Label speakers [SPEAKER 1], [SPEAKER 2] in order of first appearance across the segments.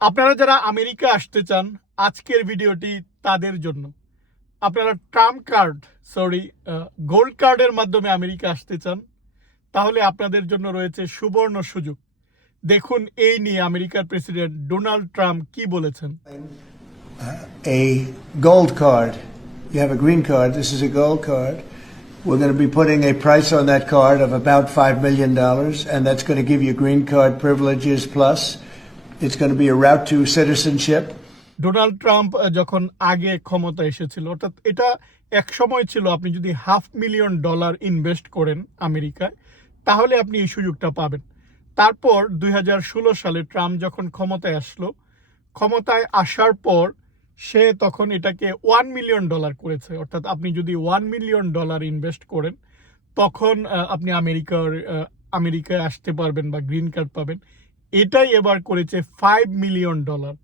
[SPEAKER 1] আপনারা যারা আমেরিকা আসতে চান আজকের ভিডিওটি তাদের জন্য। আপনারা ট্রাম কার্ড সরি গোল্ড কার্ডের মাধ্যমে আমেরিকা আসতে চান তাহলে আপনাদের জন্য রয়েছে সুবর্ণ সুযোগ। দেখুন এই নিয়ে আমেরিকার প্রেসিডেন্ট ডোনাল্ড ট্রাম্প কি বলেছেন।
[SPEAKER 2] এই gold card you have a green card this is a gold card We're going to be putting a price on that card of about $5 million, and that's going to give you green card privileges plus. It's going to be a route to citizenship.
[SPEAKER 1] Donald Trump যখন আগে ক্ষমতা এসেছিল, অর্থাৎ এটা এক সময় ছিল, আপনি যদি হাফ মিলিয়ন ডলার ইনভেস্ট করেন আমেরিকায়, তাহলে আপনি এই সুযোগটা পাবেন। তারপর দুই হাজার ষোলো সালে ট্রাম্প যখন ক্ষমতায় আসলো, ক্ষমতায় আসার পর সে তখন এটাকে ওয়ান মিলিয়ন ডলার করেছে। অর্থাৎ আপনি যদি ওয়ান মিলিয়ন ডলার ইনভেস্ট করেন, তখন আপনি আমেরিকার আমেরিকায় আসতে পারবেন বা গ্রিন কার্ড পাবেন। এটাই এবার করেছে ফাইভ মিলিয়ন ডলার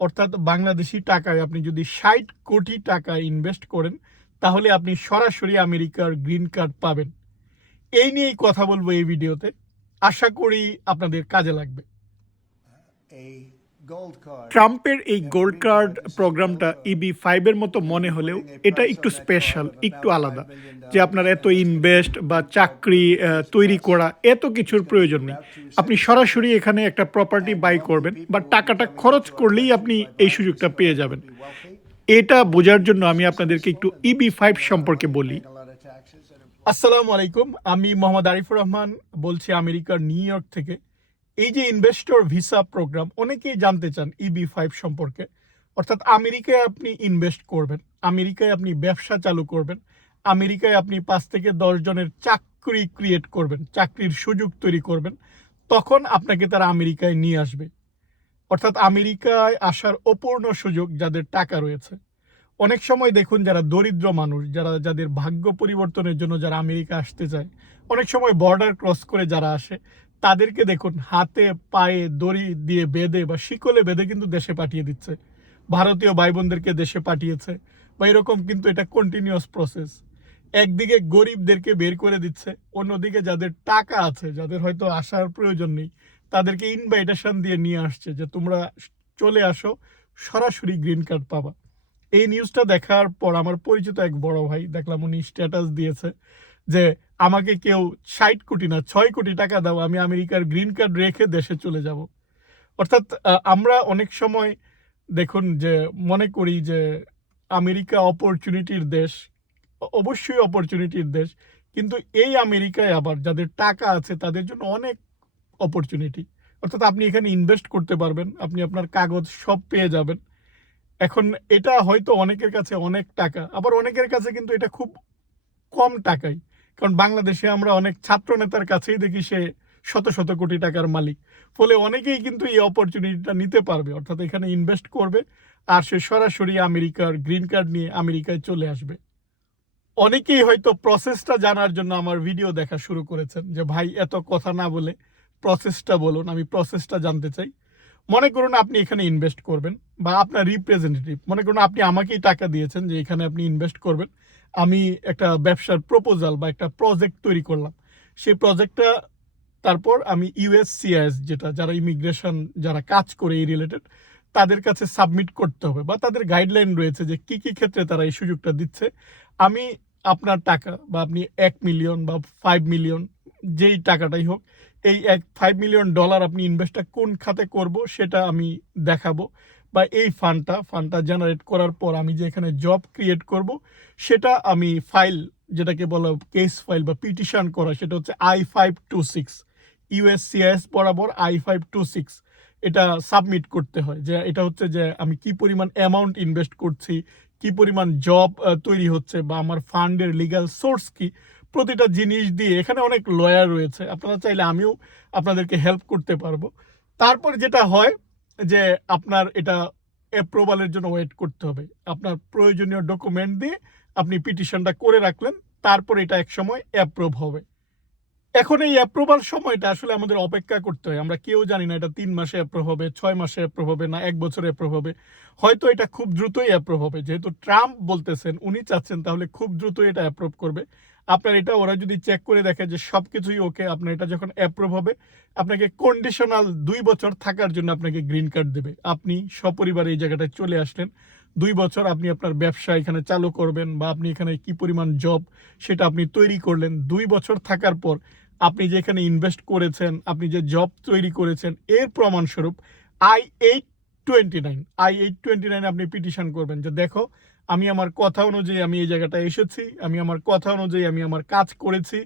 [SPEAKER 1] অর্থাৎ বাংলাদেশি টাকায় আপনি যদি ষাট কোটি টাকা ইনভেস্ট করেন, তাহলে আপনি সরাসরি আমেরিকার গ্রিন কার্ড পাবেন। এই নিয়েই কথা বলব এই ভিডিওতে। আশা করি আপনাদের কাজে লাগবে. ট্রাম্পের এই গোল্ড কার্ড প্রোগ্রামটা ইবি ফাইভের মতো মনে হলেও এটা একটু স্পেশাল একটু আলাদা যে আপনার এত ইনভেস্ট বা চাকরি তৈরি করা এত কিছুর প্রয়োজন নেই। আপনি সরাসরি এখানে একটা প্রপার্টি বাই করবেন বা টাকাটা খরচ করলেই আপনি এই সুযোগটা পেয়ে যাবেন। এটা বোঝার জন্য আমি আপনাদেরকে একটু ইবি ফাইভ সম্পর্কে বলি। আসসালামু আলাইকুম আমি মোহাম্মদ আরিফুর রহমান বলছি আমেরিকার নিউ ইয়র্ক থেকে। এই যে ইনভেস্টর ভিসা প্রোগ্রাম অনেকেই জানতে চান ইবি ফাইভ সম্পর্কে। অর্থাৎ আমেরিকায় আপনি ইনভেস্ট করবেন, আমেরিকায় আপনি ব্যবসা চালু করবেন, আমেরিকায় আপনি পাঁচ থেকে দশ জনের চাকরি ক্রিয়েট করবেন, চাকরির সুযোগ তৈরি করবেন, তখন আপনাকে তারা আমেরিকায় নিয়ে আসবে। অর্থাৎ আমেরিকায় আসার অপূর্ণ সুযোগ যাদের টাকা রয়েছে। অনেক সময় দেখুন যারা দরিদ্র মানুষ, যারা যাদের ভাগ্য পরিবর্তনের জন্য যারা আমেরিকা আসতে চায়, অনেক সময় বর্ডার ক্রস করে যারা আসে তাদেরকে দেখুন, হাতে, পায়ে, দড়ি দিয়ে বেঁধে বা শিকলে বেঁধে কিন্তু দেশে পাঠিয়ে দিচ্ছে। ভারতীয় ভাই বোনদেরকে দেশে পাঠিয়েছে বা এরকম কিন্তু এটা কন্টিনিউয়াস প্রসেস একদিকে গরিবদেরকে বের করে দিচ্ছে, অন্যদিকে যাদের টাকা আছে, যাদের হয়তো আসার প্রয়োজন নেই, তাদেরকে ইনভাইটেশন দিয়ে নিয়ে আসছে যে তোমরা চলে আসো, সরাসরি গ্রিন কার্ড পাবা। এই নিউজটা দেখার পর আমার পরিচিত এক বড় ভাই, দেখলাম উনি স্ট্যাটাস দিয়েছে যে আমাকে কেউ ষাট কোটি না ছয় কোটি টাকা দাও, আমি আমেরিকার গ্রিন কার্ড রেখে দেশে চলে যাব। অর্থাৎ আমরা অনেক সময় দেখুন যে, মনে করি যে, আমেরিকা অপরচুনিটির দেশ অবশ্যই অপরচুনিটির দেশ, কিন্তু এই আমেরিকায় আবার যাদের টাকা আছে, তাদের জন্য অনেক অপরচুনিটি। অর্থাৎ আপনি এখানে ইনভেস্ট করতে পারবেন, আপনি আপনার কাগজ সব পেয়ে যাবেন। এখন এটা হয়তো অনেকের কাছে অনেক টাকা, আবার অনেকের কাছে কিন্তু এটা খুব কম টাকাই। কারণ বাংলাদেশে আমরা অনেক ছাত্র নেতার কাছেই দেখি সে শত শত কোটি টাকার মালিক। ফলে অনেকেই কিন্তু এই অপরচুনিটিটা নিতে পারবে, অর্থাৎ এখানে ইনভেস্ট করবে আর সে সরাসরি আমেরিকার গ্রিন কার্ড নিয়ে আমেরিকায় চলে আসবে। অনেকেই হয়তো প্রসেসটা জানার জন্য আমার ভিডিও দেখা শুরু করেছেন যে, ভাই, এত কথা না বলে প্রসেসটা বলুন, আমি প্রসেসটা জানতে চাই। মনে করুন আপনি এখানে ইনভেস্ট করবেন বা আপনার রিপ্রেজেন্টেটিভ মনে করুন আপনি আমাকেই টাকা দিয়েছেন যে, এখানে আপনি ইনভেস্ট করবেন। আমি একটা ব্যবসার প্রপোজাল বা একটা প্রজেক্ট তৈরি করলাম। সেই প্রজেক্টটা তারপর আমি ইউএসসিআইএস যেটা যারা ইমিগ্রেশন যারা কাজ করে এই রিলেটেড তাদের কাছে সাবমিট করতে হবে বা তাদের গাইডলাইন রয়েছে যে কি কি ক্ষেত্রে তারা এই সুযোগটা দিচ্ছে। আমি আপনার টাকা বা আপনি এক মিলিয়ন বা ফাইভ মিলিয়ন যেই টাকাটাই হোক, এই এক ফাইভ মিলিয়ন ডলার আপনি ইনভেস্টটা কোন খাতে করব সেটা আমি দেখাবো। বা এই ফান্ডটা ফান্ডটা জেনারেট করার পর আমি যে এখানে জব ক্রিয়েট করব, সেটা আমি ফাইল যেটাকে বলা কেস ফাইল বা পিটিশন করা, সেটা হচ্ছে I five two six USCIS বরাবর আই ফাইভ টু সিক্স এটা সাবমিট করতে হয়। যে এটা হচ্ছে যে আমি কি পরিমাণ অ্যামাউন্ট ইনভেস্ট করছি, কি পরিমাণ জব তৈরি হচ্ছে, বা আমার ফান্ডের লিগ্যাল সোর্স কি, প্রতিটা জিনিস দিয়ে এখানে অনেক লয়ার রয়েছে। আপনারা চাইলে আমিও আপনাদেরকে হেল্প করতে পারব। তারপর যেটা হয় যে আপনার এটা অ্যাপ্রুভালের জন্য ওয়েট করতে হবে। আপনার প্রয়োজনীয় ডকুমেন্ট দিয়ে আপনি পিটিশনটা করে রাখলেন, তারপর এটা এক সময় অ্যাপ্রুভ হবে। এখন এই অ্যাপ্রুভাল সময়টা আসলে আমাদের অপেক্ষা করতে হয়। আমরা কেউ জানি না এটা তিন মাসে অ্যাপ্রুভ হবে, ছয় মাসে অ্যাপ্রুভ হবে, না এক বছরে অ্যাপ্রুভ হবে। হয়তো এটা খুব দ্রুতই অ্যাপ্রুভ হবে। যেহেতু ট্রাম্প বলতেছেন, উনি চাচ্ছেন তাহলে খুব দ্রুতই এটা অ্যাপ্রুভ করবে। আপনার এটা, ওরা যদি চেক করে দেখে যে সব কিছুই ওকে আপনার এটা যখন অ্যাপ্রুভ হবে, আপনাকে কন্ডিশনাল দুই বছর থাকার জন্য আপনাকে গ্রিন কার্ড দেবে। আপনি সপরিবারে এই জায়গাটায় চলে আসলেন। দুই বছর আপনি আপনার ব্যবসা এখানে চালু করবেন বা আপনি এখানে কি পরিমাণ জব সেটা আপনি তৈরি করলেন। দুই বছর থাকার পর আপনি যেখানে ইনভেস্ট করেছেন, আপনি যে জব তৈরি করেছেন, এর প্রমাণস্বরূপ I eight twenty nine I eight twenty nine আপনি পিটিশন করবেন যে দেখো, আমি আমার কথা অনুযায়ী আমি এই জায়গাটা এসেছি, আমি আমার কথা অনুযায়ী আমি আমার কাজ করেছি,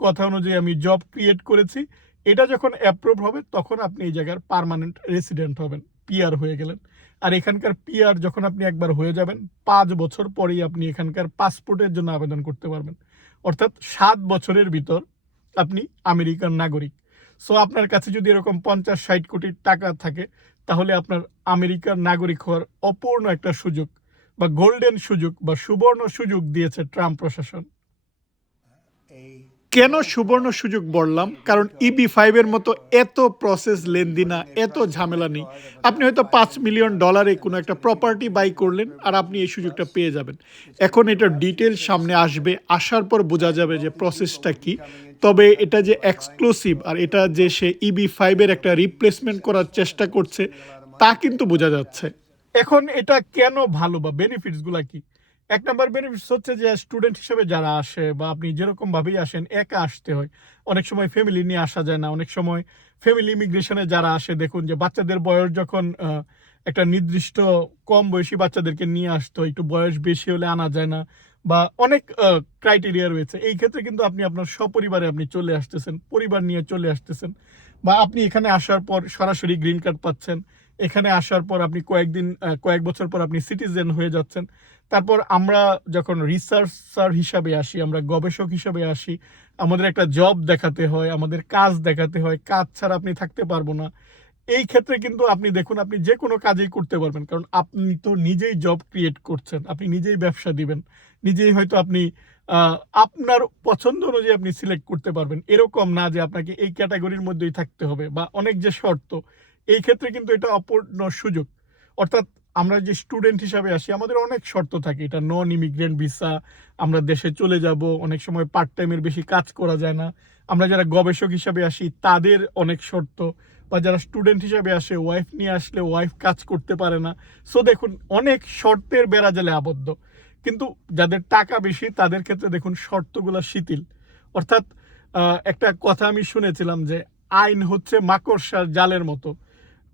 [SPEAKER 1] কথা অনুযায়ী আমি জব ক্রিয়েট করেছি। এটা যখন অ্যাপ্রুভ হবে, তখন আপনি এই জায়গার পার্মানেন্ট রেসিডেন্ট হবেন পিআর হয়ে গেলেন। আর এখানকার পিআর যখন আপনি একবার হয়ে যাবেন, পাঁচ বছর পরেই আপনি এখানকার পাসপোর্টের জন্য আবেদন করতে পারবেন। অর্থাৎ সাত বছরের ভিতর আপনি আমেরিকার নাগরিক। সো আপনার কাছে যদি এরকম পঞ্চাশ, ষাট কোটি টাকা থাকে, তাহলে আপনার আমেরিকার নাগরিক হওয়ার অপূর্ণ একটা সুযোগ বা গোল্ডেন সুযোগ বা সুবর্ণ সুযোগ দিয়েছে ট্রাম্প প্রশাসন। কেন সুবর্ণ সুযোগ বললাম? কারণ ইবি ফাইভের মতো এত প্রসেস লেনদিনা এত ঝামেলা নেই। আপনি হয়তো পাঁচ মিলিয়ন ডলারে কোনো একটা প্রপার্টি বাই করলেন আর আপনি এই সুযোগটা পেয়ে যাবেন। এখন এটার ডিটেল সামনে আসবে, আসার পর বোঝা যাবে যে প্রসেসটা কি। তবে এটা যে এক্সক্লুসিভ আর এটা যে সে ইবি ফাইভের একটা রিপ্লেসমেন্ট করার চেষ্টা করছে, তা কিন্তু বোঝা যাচ্ছে। এখন এটা কেন ভালো বা বেনিফিটসগুলা কি? এক নম্বর বেনিফিটস হচ্ছে যে স্টুডেন্ট হিসেবে যারা আসে বা আপনি যেরকম ভাবেই আসেন, একা আসতে হয়। অনেক সময় ফ্যামিলি নিয়ে আসা যায় না, অনেক সময় ফ্যামিলি ইমিগ্রেশনে যারা আসে, দেখুন যে বাচ্চাদের বয়স যখন একটা নির্দিষ্ট কম বয়সী বাচ্চাদেরকে নিয়ে আসতে হয়, একটু বয়স বেশি হলে আনা যায় না। বা অনেক ক্রাইটেরিয়া রয়েছে। এই ক্ষেত্রে কিন্তু আপনি আপনার সপরিবারে আপনি চলে আসতেছেন, পরিবার নিয়ে চলে আসতেছেন বা আপনি এখানে আসার পর সরাসরি গ্রিন কার্ড পাচ্ছেন। এখানে আসার পর আপনি কয়েকদিন কয়েক বছর পর আপনি সিটিজেন হয়ে যাচ্ছেন। তারপর আমরা যখন রিসার্চার হিসাবে আসি, আমরা গবেষক হিসাবে আসি, আমাদের একটা জব দেখাতে হয়, আমাদের কাজ দেখাতে হয়, কাজ ছাড়া আপনি থাকতে পারব না। এই ক্ষেত্রে কিন্তু আপনি দেখুন, আপনি যে কোনো কাজেই করতে পারবেন। কারণ আপনি তো নিজেই জব ক্রিয়েট করছেন, আপনি নিজেই ব্যবসা দিবেন, নিজেই হয়তো আপনি আপনার পছন্দ অনুযায়ী আপনি সিলেক্ট করতে পারবেন। এরকম না যে আপনাকে এই ক্যাটাগরির মধ্যেই থাকতে হবে বা অনেক যে শর্ত, এই ক্ষেত্রে কিন্তু এটা অপূর্ণ সুযোগ। অর্থাৎ আমরা যে স্টুডেন্ট হিসাবে আসি, আমাদের অনেক শর্ত থাকে। এটা নন ইমিগ্রেন্ট ভিসা আমরা দেশে চলে যাব, অনেক সময় পার্ট টাইমের বেশি কাজ করা যায় না। আমরা যারা গবেষক হিসাবে আসি, তাদের অনেক শর্ত। বা যারা স্টুডেন্ট হিসাবে আসে ওয়াইফ নিয়ে আসলে ওয়াইফ কাজ করতে পারে না। সো দেখুন, অনেক শর্তের বেড়াজালে আবদ্ধ। কিন্তু যাদের টাকা বেশি, তাদের ক্ষেত্রে দেখুন, শর্তগুলো শিথিল। অর্থাৎ একটা কথা আমি শুনেছিলাম যে, আইন হচ্ছে মাকড়সার জালের মতো।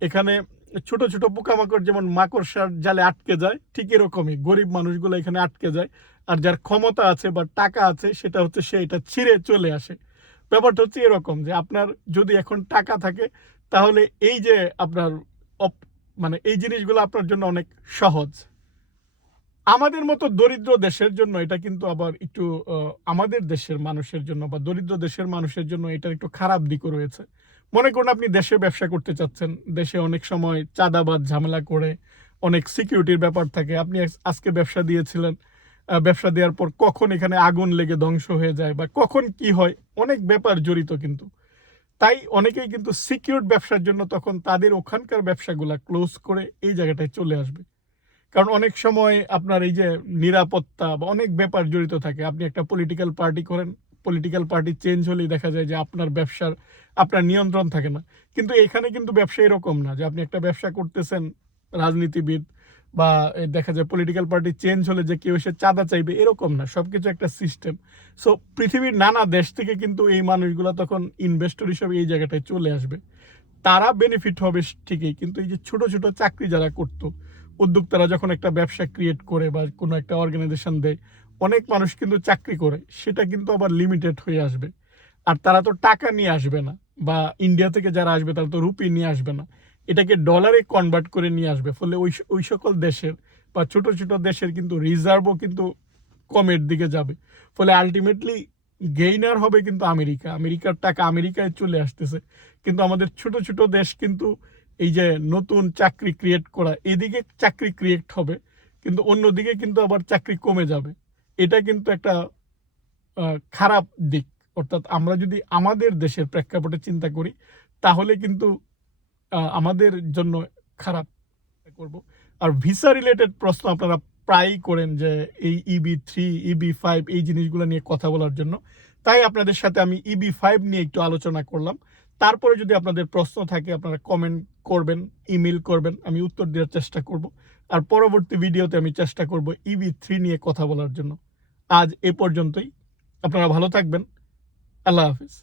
[SPEAKER 1] এখানে ছোট ছোট পোকামাকড় যেমন মাকড়সার জালে আটকে যায়, ঠিক এরকমই গরিব মানুষগুলো এখানে আটকে যায়। আর যার ক্ষমতা আছে বা টাকা আছে, সেটা হচ্ছে সে এটা ছিঁড়ে চলে আসে। ব্যাপারটা হচ্ছে এরকম যে আপনার যদি এখন টাকা থাকে, তাহলে এই যে আপনার মানে এই জিনিসগুলো আপনার জন্য অনেক সহজ। আমাদের মতো দরিদ্র দেশের জন্য এটা কিন্তু আবার একটু আমাদের দেশের মানুষের জন্য বা দরিদ্র দেশের মানুষের জন্য এটার একটু খারাপ দিকও রয়েছে। মনে করুন আপনি দেশে ব্যবসা করতে চাচ্ছেন, দেশে অনেক সময় চাঁদাবাদ ঝামেলা করে অনেক সিকিউরিটির ব্যাপার থাকে। আপনি আজকে ব্যবসা দিয়েছিলেন ব্যবসা দেওয়ার পর কখন এখানে আগুন লেগে ধ্বংস হয়ে যায় বা কখন কি হয়, অনেক ব্যাপার জড়িত কিন্তু। তাই অনেকেই কিন্তু সিকিউর ব্যবসার জন্য তখন তাদের ওখানকার ব্যবসাগুলা ক্লোজ করে এই জায়গাটায় চলে আসবে। কারণ অনেক সময় আপনার এই যে নিরাপত্তা বা অনেক ব্যাপার জড়িত থাকে। আপনি একটা পলিটিক্যাল পার্টি করেন পলিটিক্যাল পার্টি চেঞ্জ হলেই দেখা যায় যে আপনার ব্যবসার, আপনার নিয়ন্ত্রণ থাকে না। কিন্তু এখানে কিন্তু ব্যবসা এরকম না যে আপনি একটা ব্যবসা করতেছেন রাজনীতিবিদ বা দেখা যায় পলিটিক্যাল পার্টি চেঞ্জ হলে যে কেউ এসে চাঁদা চাইবে, এরকম না। সবকিছু একটা সিস্টেম সো পৃথিবীর নানা দেশ থেকে কিন্তু এই মানুষগুলো তখন ইনভেস্টর হিসেবে এই জায়গাটায় চলে আসবে। তারা বেনিফিট হবে ঠিকই, কিন্তু এই যে ছোট ছোট চাকরি যারা করতো, উদ্যোক্তারা যখন একটা ব্যবসা ক্রিয়েট করে বা কোনো একটা অর্গানাইজেশন দেয় অনেক মানুষ কিন্তু চাকরি করে, সেটা কিন্তু আবার লিমিটেড হয়ে আসবে। আর তারা তো টাকা নিয়ে আসবে না, বা ইন্ডিয়া থেকে যারা আসবে তারা তো রুপি নিয়ে আসবে না। এটাকে ডলারে কনভার্ট করে নিয়ে আসবে, ফলে ওই ওই সকল দেশের বা ছোট ছোট দেশের কিন্তু রিজার্ভও কিন্তু কমের দিকে যাবে। ফলে আলটিমেটলি গেইনার হবে কিন্তু আমেরিকা। আমেরিকার টাকা আমেরিকায় চলে আসতেছে। কিন্তু আমাদের ছোট ছোট দেশ কিন্তু এই যে নতুন চাকরি ক্রিয়েট করা, এদিকে চাকরি ক্রিয়েট হবে, কিন্তু অন্যদিকে কিন্তু আবার চাকরি কমে যাবে। এটা কিন্তু একটা খারাপ দিক। অর্থাৎ আমরা যদি আমাদের দেশের প্রেক্ষাপটে চিন্তা করি, তাহলে কিন্তু আমাদের জন্য খারাপ করব। আর ভিসা রিলেটেড প্রশ্ন আপনারা প্রায়ই করেন যে, এই E E B three E B five এই জিনিসগুলো নিয়ে কথা বলার জন্য। তাই আপনাদের সাথে আমি ইবি ফাইভ নিয়ে একটু আলোচনা করলাম। তারপরে যদি আপনাদের প্রশ্ন থাকে, আপনারা কমেন্ট করবেন ইমেল করবেন, আমি উত্তর দেওয়ার চেষ্টা করব। আর পরবর্তী ভিডিওতে আমি চেষ্টা করব ইবি থ্রি নিয়ে কথা বলার জন্য। আজ এ পর্যন্তই। আপনারা ভালো থাকবেন। আল্লাহ হাফিজ।